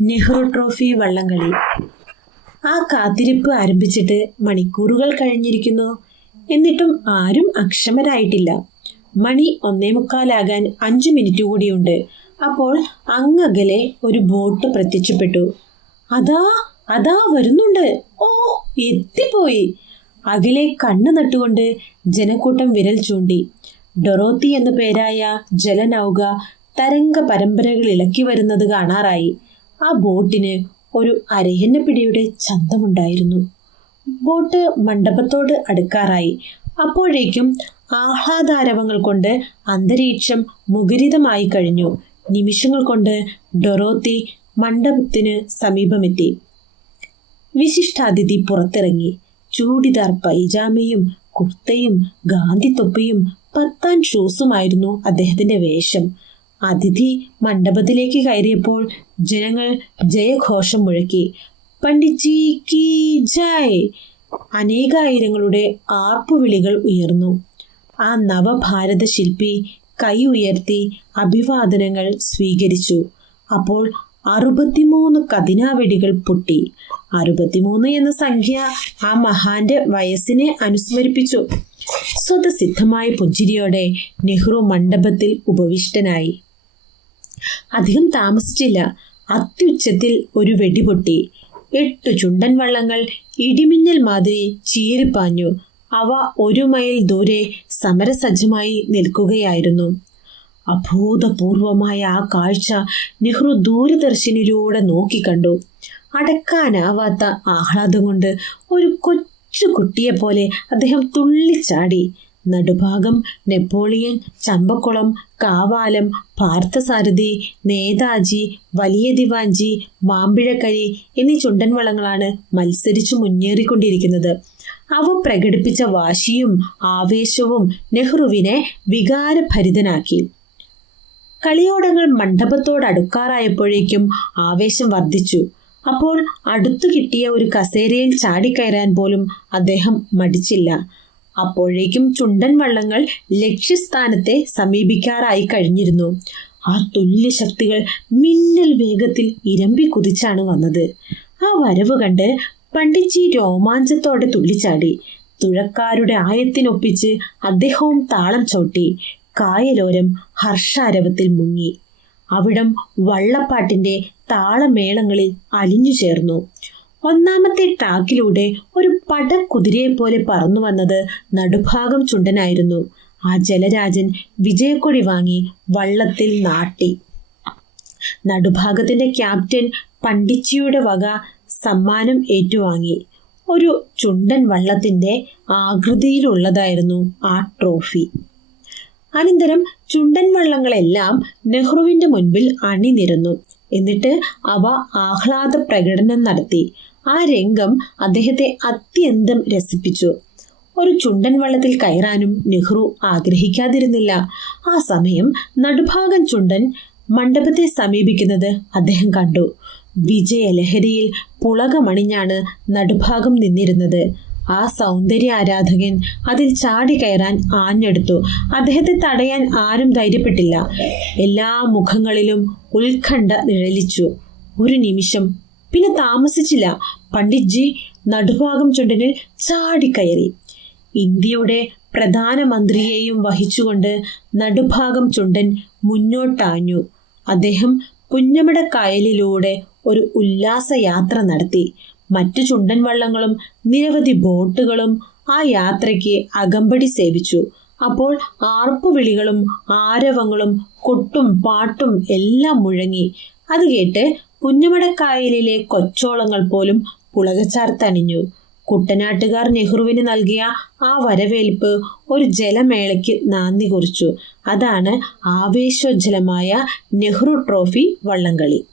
Nehru trophy വള്ളംകളി ആ കാത്തിരിപ്പ് ആരംഭിച്ചിട്ട് മണിക്കൂറുകൾ കഴിഞ്ഞിരിക്കുന്നു. എന്നിട്ടും ആരും അക്ഷമരായിട്ടില്ല. മണി ഒന്നേ മുക്കാലാകാൻ അഞ്ചു മിനിറ്റ് കൂടിയുണ്ട്. അപ്പോൾ അങ്ങകലെ ഒരു ബോട്ട് പ്രത്യക്ഷപ്പെട്ടു. അതാ അതാ വരുന്നുണ്ട്. ഓ എത്തിപ്പോയി. അകലെ കണ്ണു നട്ടുകൊണ്ട് ജനക്കൂട്ടം വിരൽ ചൂണ്ടി. ഡൊറോത്തി എന്നു പേരായ ജലനൗക തരംഗ പരമ്പരകൾ ഇളക്കി വരുന്നത് കാണാറായി. ആ ബോട്ടിന് ഒരു അരയന്നപ്പിടിയുടെ ചന്തമുണ്ടായിരുന്നു. ബോട്ട് മണ്ഡപത്തോട് അടുക്കാറായി. അപ്പോഴേക്കും ആഹ്ലാദാരവങ്ങൾ കൊണ്ട് അന്തരീക്ഷം മുഖരിതമായി കഴിഞ്ഞു. നിമിഷങ്ങൾ കൊണ്ട് ഡൊറോത്തി മണ്ഡപത്തിന് സമീപമെത്തി. വിശിഷ്ടാതിഥി പുറത്തിറങ്ങി. ചൂടിദാർ പൈജാമയും കുർത്തയും ഗാന്ധി തൊപ്പിയും പത്താൻ ഷൂസുമായിരുന്നു അദ്ദേഹത്തിന്റെ വേഷം. അതിഥി മണ്ഡപത്തിലേക്ക് കയറിയപ്പോൾ ജനങ്ങൾ ജയഘോഷം മുഴക്കി. പണ്ഡിറ്റ്ജി കി ജയ്! അനേകായിരങ്ങളുടെ ആർപ്പുവിളികൾ ഉയർന്നു. ആ നവഭാരത ശില്പി കൈ ഉയർത്തി അഭിവാദനങ്ങൾ സ്വീകരിച്ചു. അപ്പോൾ അറുപത്തിമൂന്ന് കതിനാവെടികൾ പൊട്ടി. അറുപത്തിമൂന്ന് എന്ന സംഖ്യ ആ മഹാന്റെ വയസ്സിനെ അനുസ്മരിപ്പിച്ചു. സ്വതസിദ്ധമായ പുഞ്ചിരിയോടെ നെഹ്റു മണ്ഡപത്തിൽ ഉപവിഷ്ടനായി. അധികം താമസിച്ചില്ല. അത്യുച്ചത്തിൽ ഒരു വെടിപൊട്ടി എട്ടു ചുണ്ടൻ വള്ളങ്ങൾ ഇടിമിന്നൽ മാതിരി ചീരിപ്പാഞ്ഞു അവ ഒരു മൈൽ ദൂരെ സമരസജ്ജമായി നിൽക്കുകയായിരുന്നു. അഭൂതപൂർവമായ ആ കാഴ്ച നെഹ്റു ദൂരദർശനിലൂടെ നോക്കിക്കണ്ടു അടക്കാനാവാത്ത ആഹ്ലാദം കൊണ്ട് ഒരു കൊച്ചു കുട്ടിയെ പോലെ അദ്ദേഹം തുള്ളിച്ചാടി. നടുഭാഗം നെപ്പോളിയൻ ചമ്പക്കുളം കാവാലം പാർത്ഥസാരഥി നേതാജി വലിയ ദിവാഞ്ചി മാമ്പിഴക്കരി എന്നീ ചുണ്ടൻ വളങ്ങളാണ് മത്സരിച്ചു മുന്നേറിക്കൊണ്ടിരിക്കുന്നത്. അവ പ്രകടിപ്പിച്ച വാശിയും ആവേശവും നെഹ്റുവിനെ വികാരഭരിതനാക്കി. കളിയോടങ്ങൾ മണ്ഡപത്തോടടുക്കാറായപ്പോഴേക്കും ആവേശം വർദ്ധിച്ചു. അപ്പോൾ അടുത്തു കിട്ടിയ ഒരു കസേരയിൽ ചാടിക്കയറാൻ പോലും അദ്ദേഹം മടിച്ചില്ല. അപ്പോഴേക്കും ചുണ്ടൻ വള്ളങ്ങൾ ലക്ഷ്യസ്ഥാനത്തെ സമീപിക്കാറായി കഴിഞ്ഞിരുന്നു. ആ തുല്യ ശക്തികൾ മിന്നൽ വേഗത്തിൽ ഇരമ്പി കുതിച്ചാണ് വന്നത്. ആ വരവ് കണ്ട് പണ്ഡിറ്റ്ജി രോമാഞ്ചത്തോടെ തുള്ളിച്ചാടി. തുഴക്കാരുടെ ആയത്തിനൊപ്പിച്ച് അദ്ദേഹവും താളം ചവിട്ടി. കായലോരം ഹർഷാരവത്തിൽ മുങ്ങി. അവിടം വള്ളപ്പാട്ടിന്റെ താളമേളങ്ങളിൽ അലിഞ്ഞു ചേർന്നു. ഒന്നാമത്തെ ട്രാക്കിലൂടെ ഒരു പടക്കുതിരയെ പോലെ പറന്നു വന്നത് നടുഭാഗം ചുണ്ടനായിരുന്നു. ആ ജലരാജൻ വിജയക്കൊടി വാങ്ങി വള്ളത്തിൽ നാട്ടി. നടുഭാഗത്തിന്റെ ക്യാപ്റ്റൻ പണ്ഡിച്ചിയുടെ വക സമ്മാനം ഏറ്റുവാങ്ങി. ഒരു ചുണ്ടൻ വള്ളത്തിന്റെ ആകൃതിയിലുള്ളതായിരുന്നു ആ ട്രോഫി. അനന്തരം ചുണ്ടൻ വള്ളങ്ങളെല്ലാം നെഹ്റുവിന്റെ മുൻപിൽ അണിനിരന്നു. എന്നിട്ട് അവ ആഹ്ലാദ പ്രകടനം നടത്തി. ആ രംഗം അദ്ദേഹത്തെ അത്യന്തം രസിപ്പിച്ചു. ഒരു ചുണ്ടൻ വള്ളത്തിൽ കയറാനും നെഹ്റു ആഗ്രഹിക്കാതിരുന്നില്ല. ആ സമയം നടുഭാഗം ചുണ്ടൻ മണ്ഡപത്തെ സമീപിക്കുന്നത് അദ്ദേഹം കണ്ടു. വിജയലഹരിയിൽ പുളകമണിഞ്ഞാണ് നടുഭാഗം നിന്നിരുന്നത്. ആ സൗന്ദര്യ ആരാധകൻ അതിൽ ചാടി കയറാൻ ആഞ്ഞെടുത്തു. അദ്ദേഹത്തെ തടയാൻ ആരും ധൈര്യപ്പെട്ടില്ല. എല്ലാ മുഖങ്ങളിലും ഉത്കണ്ഠ നിഴലിച്ചു. ഒരു നിമിഷം. പിന്നെ താമസിച്ചില്ല. പണ്ഡിറ്റ്ജി നടുഭാഗം ചുണ്ടനിൽ ചാടിക്കയറി ഇന്ത്യയുടെ പ്രധാനമന്ത്രിയെയും വഹിച്ചുകൊണ്ട് നടുഭാഗം ചുണ്ടൻ മുന്നോട്ടാഞ്ഞു. അദ്ദേഹം പുന്നമട കായലിലൂടെ ഒരു ഉല്ലാസയാത്ര നടത്തി. മറ്റു ചുണ്ടൻ വള്ളങ്ങളും നിരവധി ബോട്ടുകളും ആ യാത്രയ്ക്ക് അകമ്പടി സേവിച്ചു. അപ്പോൾ ആർപ്പുവിളികളും ആരവങ്ങളും കൊട്ടും പാട്ടും എല്ലാം മുഴങ്ങി. അത് കേട്ട് പുന്നമടക്കായലിലെ കൊച്ചോളങ്ങൾ പോലും പുളകച്ചാർത്തണിഞ്ഞു. കുട്ടനാട്ടുകാർ നെഹ്റുവിന് നൽകിയ ആ വരവേൽപ്പ് ഒരു ജലമേളയ്ക്ക് നാന്ദി കുറിച്ചു. അതാണ് ആവേശോജ്ജലമായ നെഹ്റു ട്രോഫി വള്ളംകളി.